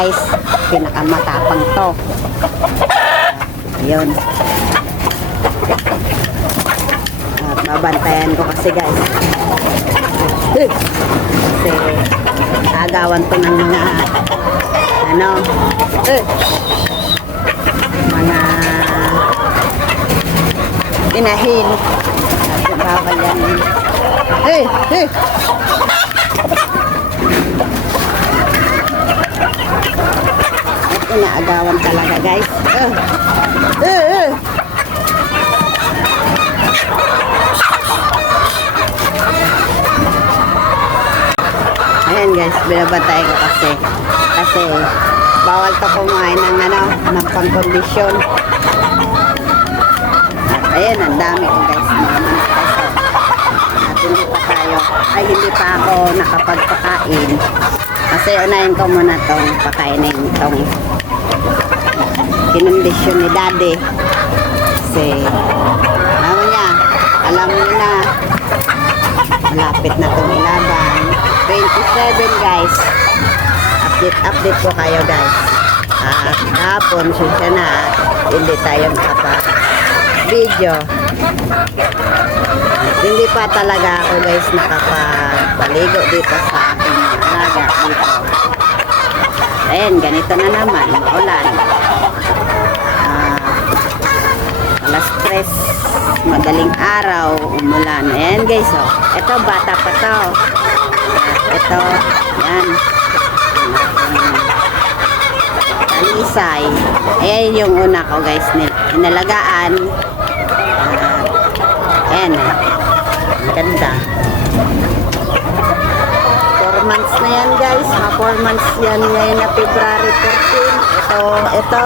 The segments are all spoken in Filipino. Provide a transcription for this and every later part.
guys, pinakamatapang to. Yun. At babantayan ko kasi guys. Kasi agawan to ng mga ano, mga inahin. At bawal yan. Inaagawan talaga guys. Ayan guys, binabatay ko kasi bawal to kumain ng ano, ng pangkondisyon. At ayan, ang dami ko guys. At hindi pa ako nakapagpakain. Kasi unahin ko muna tong pakainin tong kinondisyon ni daddy. Kasi alam niya na malapit na itong ilaban. 27 guys. Update ko kayo guys. At kahapon siya na hindi tayo nakapa-video. At hindi pa talaga ako guys nakapaligo dito sa aking alaga dito. Ayan, ganito na naman. Ulan. Alas 3, madaling araw, umulan. Ayan guys, oh. Ito, bata pa to. Ito, yan. Talisay. Ayan yung una ko guys, inalagaan. Ayan, ganda. 4 months na yan guys. 4 months yan ngayon na February 14. Ito,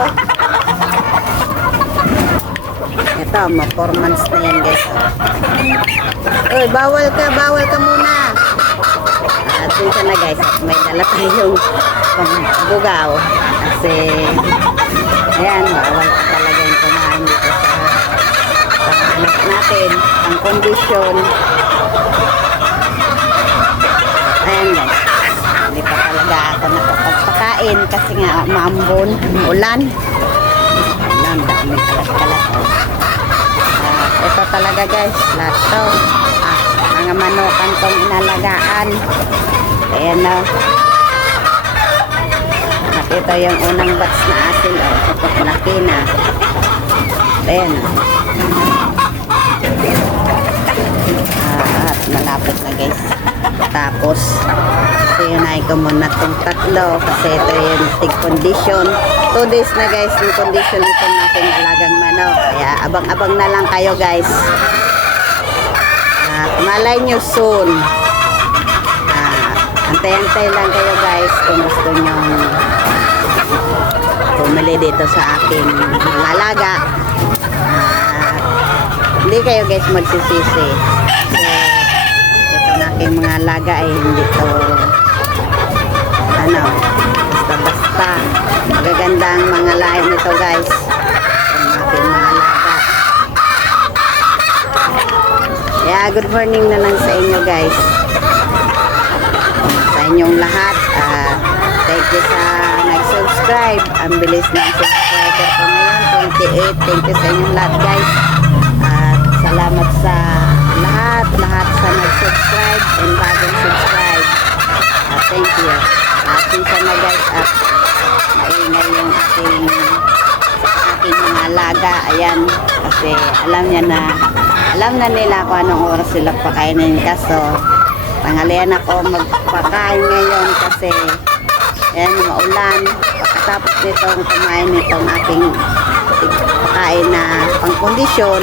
4 months na yan guys. Uy, bawal ka muna. At dito na guys, may dala tayong bugaw. Kasi, ayan, bawal talaga yung kumain dito sa anak natin, ang kondisyon. Ayan guys, hindi pa talaga ako nakapagpakain kasi nga maambon, ulan. Ang dami kalat-kalat. Ito talaga guys, lahat to. Mga manokan tong inalagaan. Ayan na. At ito yung unang batch na asin. Laki na. Ayan. At malapit na guys. Tapos, sinay ko muna itong tatlo. Kasi ito yung tig condition. 2 days na guys yung condition itong aking alagang manok. Kaya abang-abang na lang kayo guys. Malay nyo soon. Antay-antay lang kayo guys kung gusto nyo bumili dito sa aking mga alaga. Hindi kayo guys magsisisi. Kasi itong aking mga alaga ay hindi to basta-basta. Magaganda ang mga lain nito guys. Ang aking mga alaga. Yeah, good morning na lang sa inyo guys. Sa inyong lahat. Thank you sa nag-subscribe. Ang bilis ng subscriber ko ngayon, 28. Thank you sa inyong lahat guys. At salamat sa lahat sa nag-subscribe and bagong subscribe. Thank you. Sinsa na guys at maingay yung aking mga alaga. Ayan, kasi alam na nila kung anong oras sila pakainin. Kaso tanghalian ako magpakain ngayon kasi ayan, maulan. Pagkatapos nitong kumain nitong aking pakain na pangkondisyon,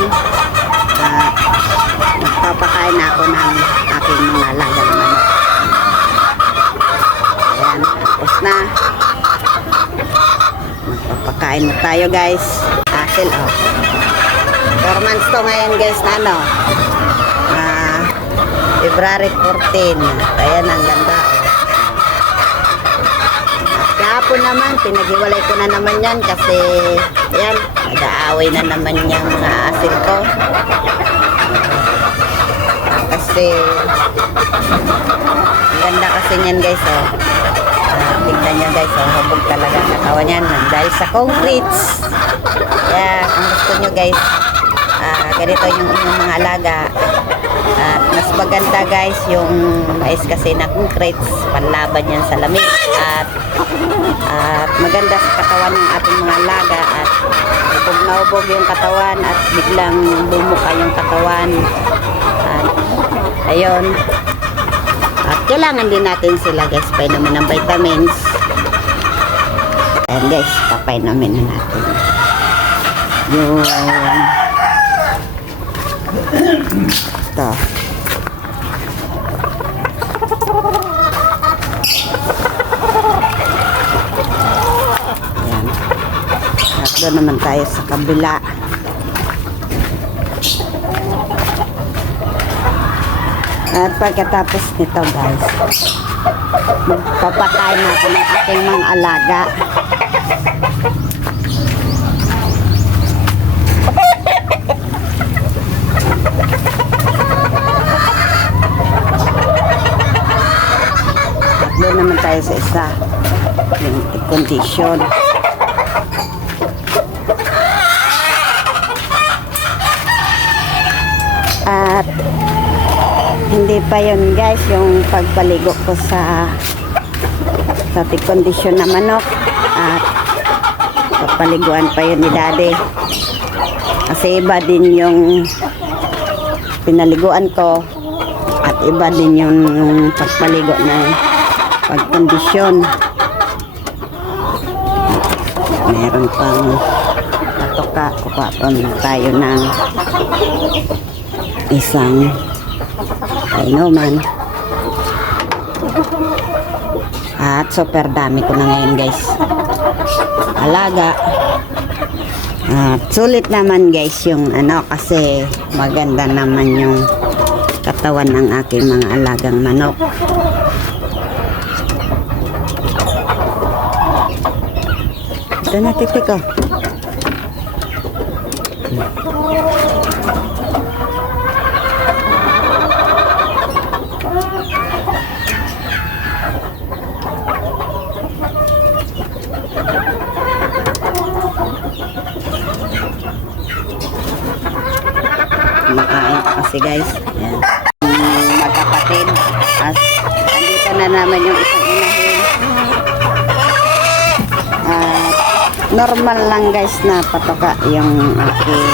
magpapakain na ako ng aking mga alaga naman. Ayan, tapos na. Magpapakain na tayo guys. Asil, 4 months to ngayon guys na February 14. Ayan, ang ganda. Kahapon naman, pinagiwalay ko na naman yan kasi ayan, nag-aaway na naman yung mga asil ko. Kasi ang ganda kasi niyan guys. Tingnan nyo guys, hubog talaga ang katawan yan dahil sa concretes. Kaya kung gusto nyo guys, ganito yung inyong mga alaga. At mas maganda guys yung mais kasi na concretes, panlaban yan sa lamig. At maganda sa katawan ng ating mga alaga. At hubog na hubog yung katawan at biglang bumuka yung katawan. At ayun. At kailangan din natin sila guys, painumin ng vitamins. Ayan guys, papainumin na natin yung ito. Ayan. At doon naman tayo sa kabila. At pagkatapos nito guys, magpapatay natin ang ating mga alaga. At doon naman tayo sa isa, yung condition. At hindi pa yun guys yung pagpaligo ko sa kondisyon na manok. At papaliguan pa yun ni daddy kasi iba din yung pinaliguan ko at iba din yung pagpaligo ng pagkondisyon. Meron pang patoka, kupapon tayo ng isang kainuman. At super dami ko na ngayon guys alaga. At sulit naman guys yung kasi maganda naman yung katawan ng aking mga alagang manok. Ito na titik ko. Makain kasi guys. Ayan. Magkapatid. As andito na naman yung isang inahin. Normal lang guys na patoka yung aking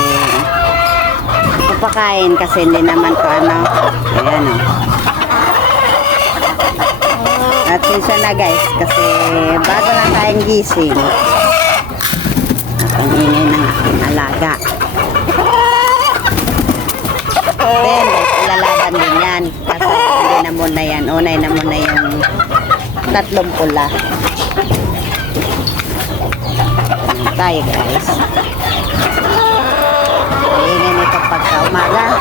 papakain kasi hindi naman to ayan o. At minsan na guys kasi bago lang tayong gising at ang ingay ng aking alaga. Then guys, ilalaban din yan kasi hindi na muna yan, unay na muna yung tatlong pula. Tayo guys, ingay nito pagka umaga.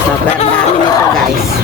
Sobrang dami nito guys.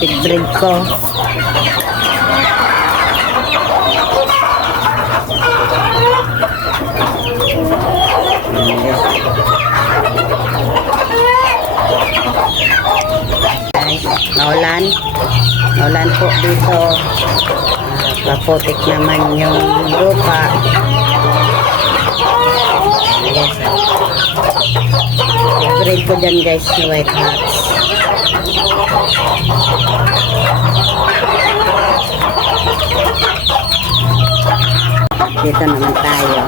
Pig-breed ko. Naulan po dito. Paputik naman yung lupa. Pig-breed ko dyan guys na white hats. Dito naman tayo.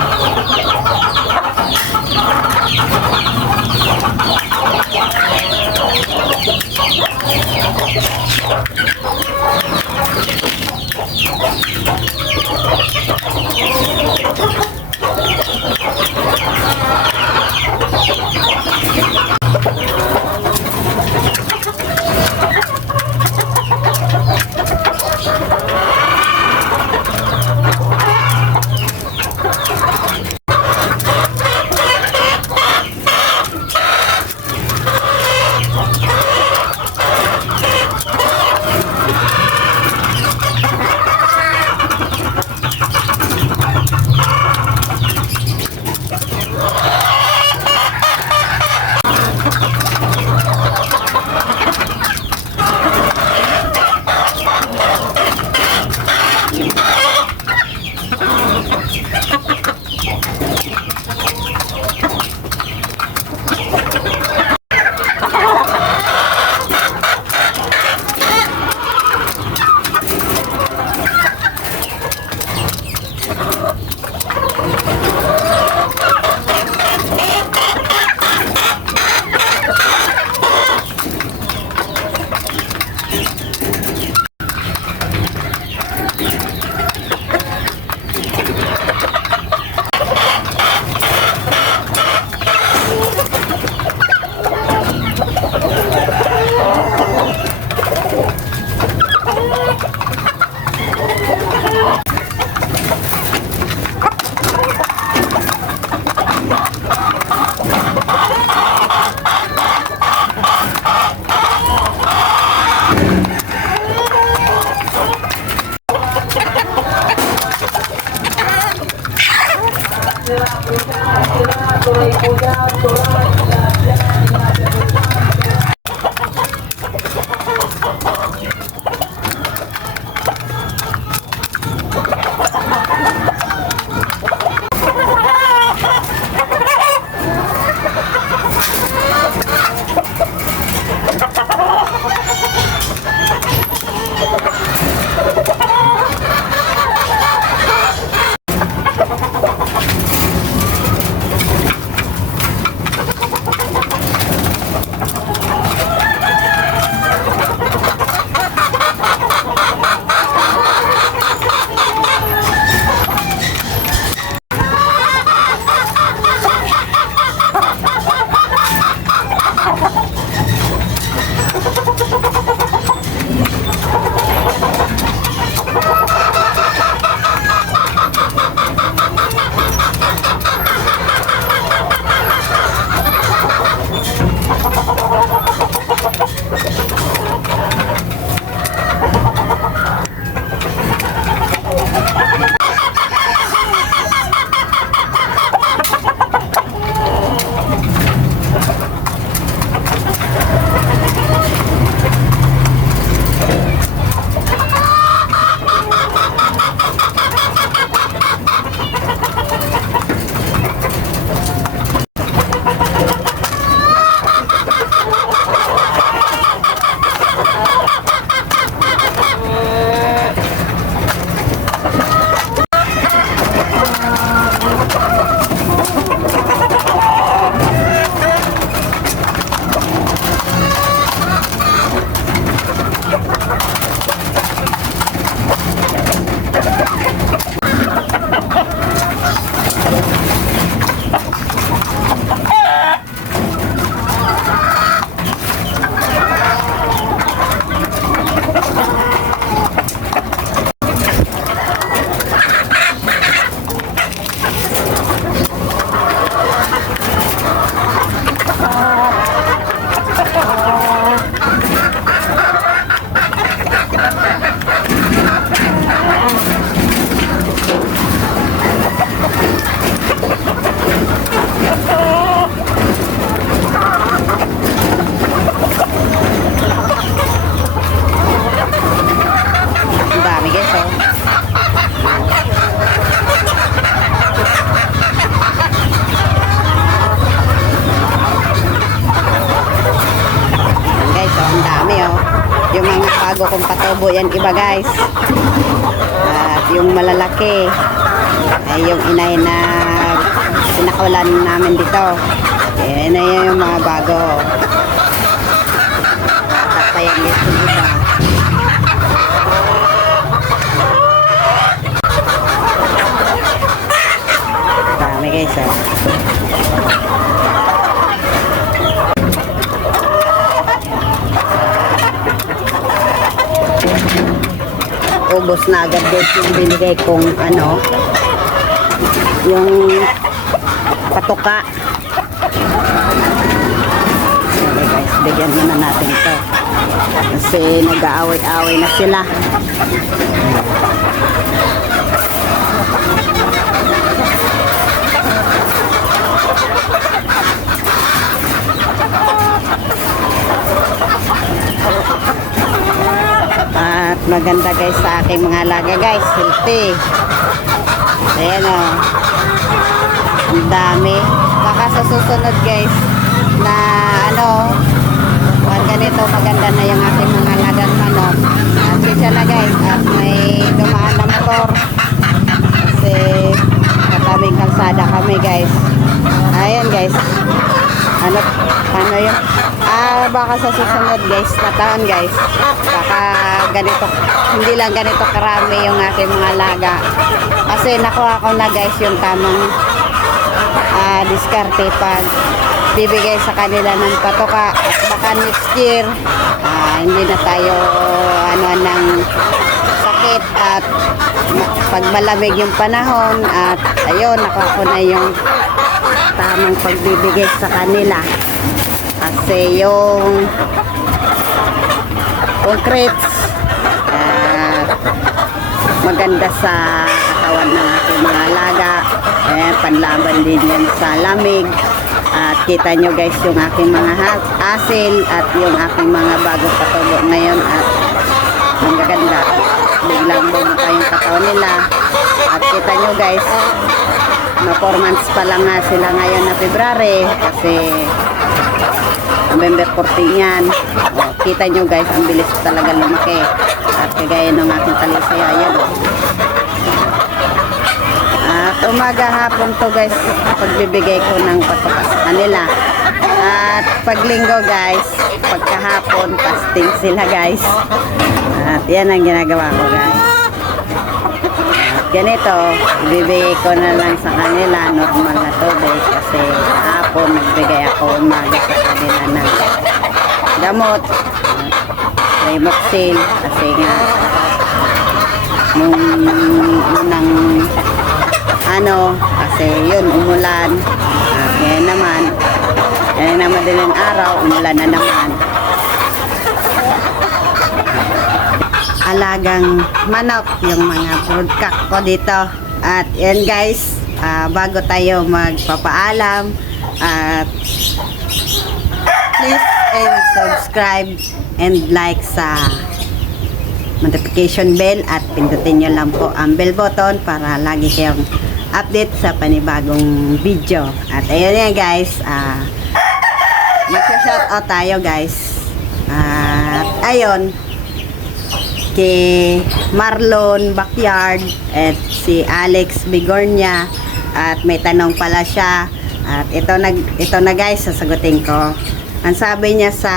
mga bago kong patubo yan iba guys. At yung malalaki ay yung inay na pinakawalan namin dito. Yan na yung mga bago. Tatayan guys yung iba. Dami guys eh. Ubos na agad guys yung binigay kong ano, yung patuka. Okay guys, bigyan muna natin ito kasi nag-aaway-aaway na sila. At maganda guys sa aking mga alaga guys, healthy. Ayan o, ang dami. Baka sa susunod guys na ano, kung ganito maganda na yung aking mga alagang manok. At siya na guys, at may dumaan na motor kasi katabing kalsada kami guys. Ayan guys, ano yun, baka sa susunod guys na taon guys, baka ganito, hindi lang ganito karami yung aking mga alaga kasi nakuha ko na guys yung tamang diskarte pag bibigay sa kanila ng patoka. At baka next year hindi na tayo ng sakit at pag malamig yung panahon at ayun, nakuha ko na yung tamang pagbibigay sa kanila kasi yung concretes maganda sa katawan ng ating mga alaga, panlaban din yan sa lamig. At kita nyo guys yung aking mga asil at yung aking mga bagong patubo ngayon at ang gaganda, biglang bumuka yung katawan nila. At kita nyo guys, no 4 months pa lang nga sila ngayon na February kasi November 14 yan. Kita nyo guys, ang bilis talaga lumaki. At kagaya ng ating talisay, ayan. At umaga hapon to guys, pagbibigay ko ng patuka sa kanila. At paglinggo guys, pagkahapon, fasting sila guys. At yan ang ginagawa ko guys. At ganito, ibibigay ko na lang sa kanila normal na tubig kasi hapon nagbigay ako umaga sa kanila ng gamot. Remoxil kasi nga nung unang kasi yun umulan at ngayon na madaling araw umulan na naman. Alagang manok yung mga broodcock ko dito. At yan guys, bago tayo magpapaalam at please and subscribe and like sa notification bell at pindutin nyo lang po ang bell button para lagi kayong update sa panibagong video. At ayun yan guys, magsha-shoutout tayo guys. At ayun, kay Marlon Backyard at si Alex Bigornia. At may tanong pala siya. At ito na guys, sasagutin ko. Ang sabi niya sa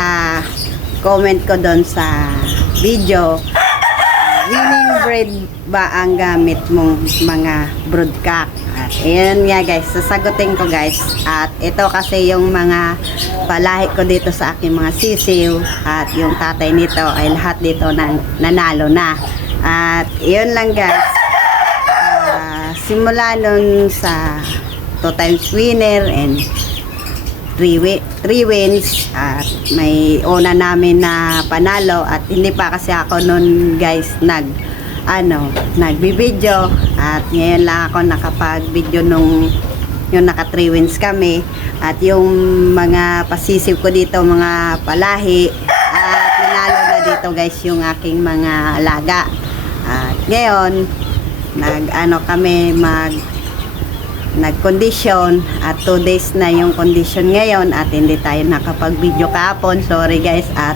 comment ko doon sa video, winning breed ba ang gamit mong mga broodcock? At ayan nga guys, sasagutin ko guys. At ito kasi yung mga palahi ko dito sa aking mga sisiw. At yung tatay nito ay lahat dito nanalo na. At yun lang guys. Simula nun sa 2 times winner and 3 wins at may una namin na panalo at hindi pa kasi ako nun guys nagbibideo at ngayon lang ako nakapag-video nung yung naka 3 wins kami at yung mga pasisiw ko dito mga palahi at nanalo na dito guys yung aking mga alaga. At ngayon kami nag-condition at 2 days na yung condition ngayon at hindi tayo nakapag-video kahapon, sorry guys. At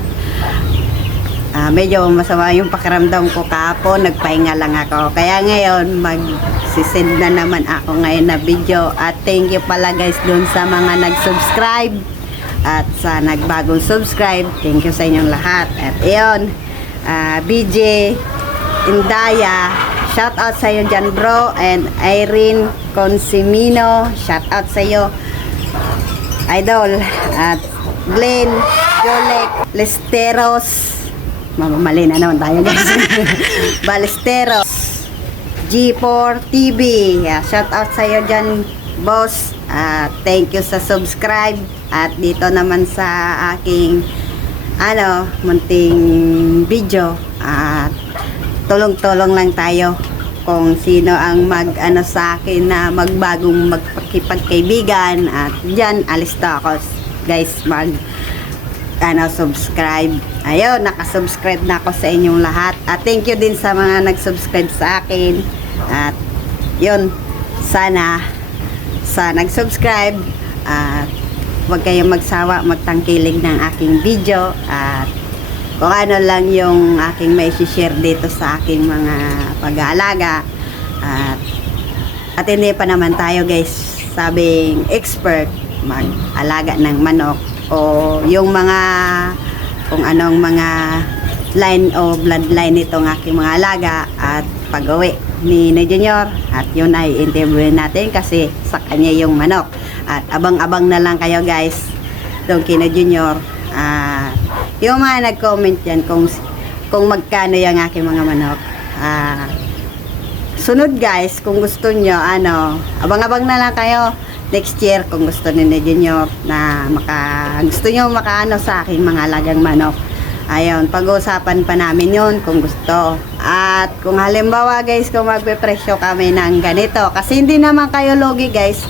medyo masama yung pakiramdam ko kahapon, nagpahinga lang ako. Kaya ngayon, magsisend na naman ako ngayon na video. At thank you pala guys dun sa mga nag-subscribe at sa nagbagong subscribe. Thank you sa inyong lahat. At iyon, BJ Indaya, shout out sa iyo dyan bro. And Irene Consimino, shout out sa iyo idol. At Glenn Jolek Lesteros, mamamali na naman tayo guys. Balesteros G4 TV, shout out sa iyo dyan boss. Thank you sa subscribe. At dito naman sa aking munting video, tulong-tulong lang tayo kung sino ang sa akin na magbagong magpakipagkaibigan. At dyan alis to ako guys, subscribe. Ayun, nakasubscribe na ako sa inyong lahat. At thank you din sa mga nag-subscribe sa akin. At yun, sana sa nag-subscribe, at huwag kayong magsawa magtangkilig ng aking video. At kung ano lang yung aking may share dito sa aking mga pag-aalaga. At hindi pa naman tayo guys sabing expert mag-alaga ng manok o yung mga kung anong mga line o bloodline nitong aking mga alaga. At pag-uwi ni Junior, at yun ay interview natin kasi sa kanya yung manok. At abang-abang na lang kayo guys doon kina Junior. Yung mga nag-comment yan kung magkano yung aking mga manok. Sunod guys, kung gusto nyo, abang-abang na lang kayo next year kung gusto ni Junior na gusto nyo makaano sa aking mga alagang manok. Ayun, pag-uusapan pa namin yun kung gusto. At kung halimbawa guys, kung magpe-presyo kami ng ganito, kasi hindi naman kayo logi guys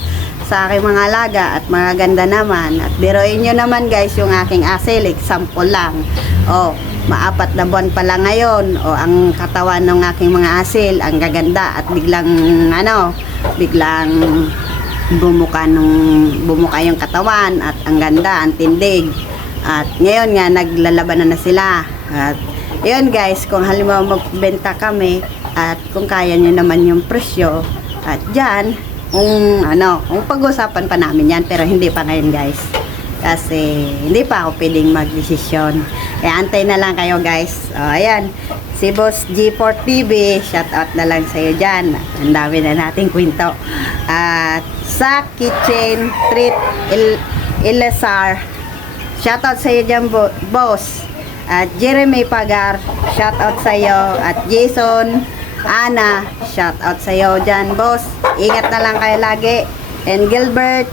sa aking mga alaga at mga ganda naman. At biruin nyo naman guys yung aking asil, example lang. Maapat na buwan pa lang ngayon, ang katawan ng aking mga asil ang gaganda at biglang bumuka yung katawan at ang ganda, ang tindig. At ngayon nga naglalaban na sila. At yun guys, kung halimbawa magbenta kami at kung kaya nyo naman yung presyo, at dyan kung pag-usapan pa namin yan, pero hindi pa ngayon guys kasi hindi pa ako pwedeng magdesisyon. Kaya antay na lang kayo guys. Ayan, si Boss G4 TV, shout out na lang sa'yo dyan. Ang dami na nating kwento. At sa Kitchen Treat Ilesar, shout out sa'yo dyan boss. At Jeremy Pagar, shout out sa'yo. At Jason Ana, shout out sa'yo dyan boss. Ingat na lang kayo lagi. And Gilbert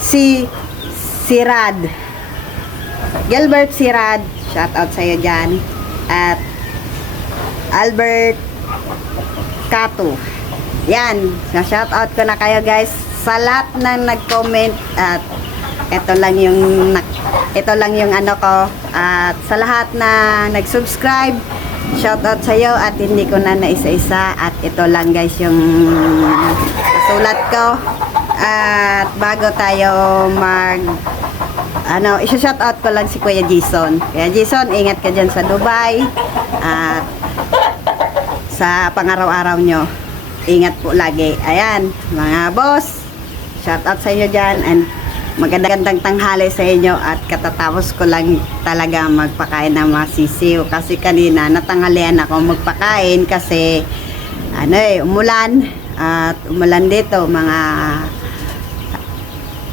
Sirad, shout out sa'yo dyan. At Albert Kato, yan, shout out ko na kayo guys sa lahat na nag-comment. At ito lang yung ko. At sa lahat na nag-subscribe, shout out sa'yo. At hindi ko na naisa-isa. At ito lang guys yung sulat ko. At bago tayo isa-shout out ko lang si Kuya Jason. Kuya Jason, ingat ka dyan sa Dubai. At sa pangaraw-araw nyo, ingat po lagi. Ayan, mga boss, shout out sa inyo dyan. And magandang tanghali sa inyo. At katatapos ko lang talaga magpakain ng mga sisiw. Kasi kanina natanghalian ako magpakain kasi umulan. At umulan dito mga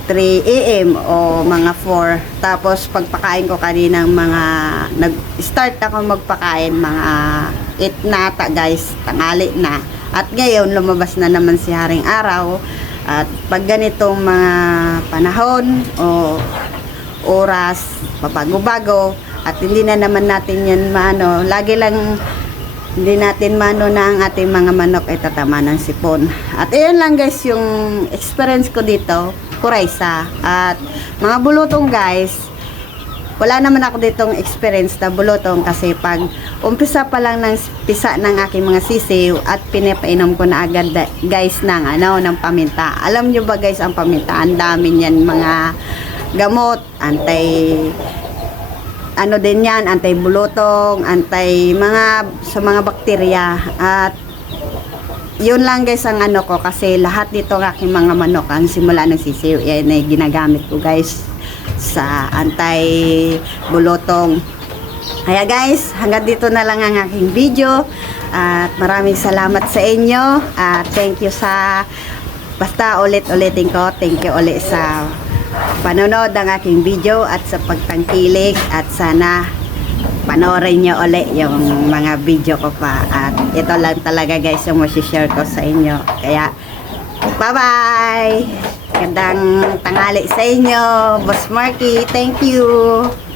3 AM o mga 4. Tapos pagpakain ko kaninang nag-start ako magpakain mga 8 na guys, tanghali na. At ngayon lumabas na naman si Haring Araw. At pag ganitong mga panahon o oras, pabago-bago, at hindi na naman natin yan lagi lang hindi natin na ang ating mga manok ay tatama ng sipon. At iyon lang guys yung experience ko dito, Kuraysa. At mga bulutong guys, wala naman ako ditong experience na bulutong kasi pag umpisa pa lang ng pisa ng aking mga sisiw at pinapainom ko na agad guys ng paminta. Alam nyo ba guys ang paminta? Ang dami niyan mga gamot, ano din yan, anti-bulutong, sa mga bakterya. At yun lang guys ang ano ko, kasi lahat dito ng aking mga manok ang simula ng sisiw yan ay ginagamit ko guys sa anti-bulutong. Kaya guys, hanggang dito na lang ang aking video. At maraming salamat sa inyo. At thank you basta ulit-ulitin ko, thank you ulit sa panonood ng aking video at sa pagtangkilik. At sana panoorin nyo ulit yung mga video ko pa. At ito lang talaga guys yung masishare ko sa inyo. Kaya, bye-bye! Gandang tanghali sa inyo, Boss Marky. Thank you!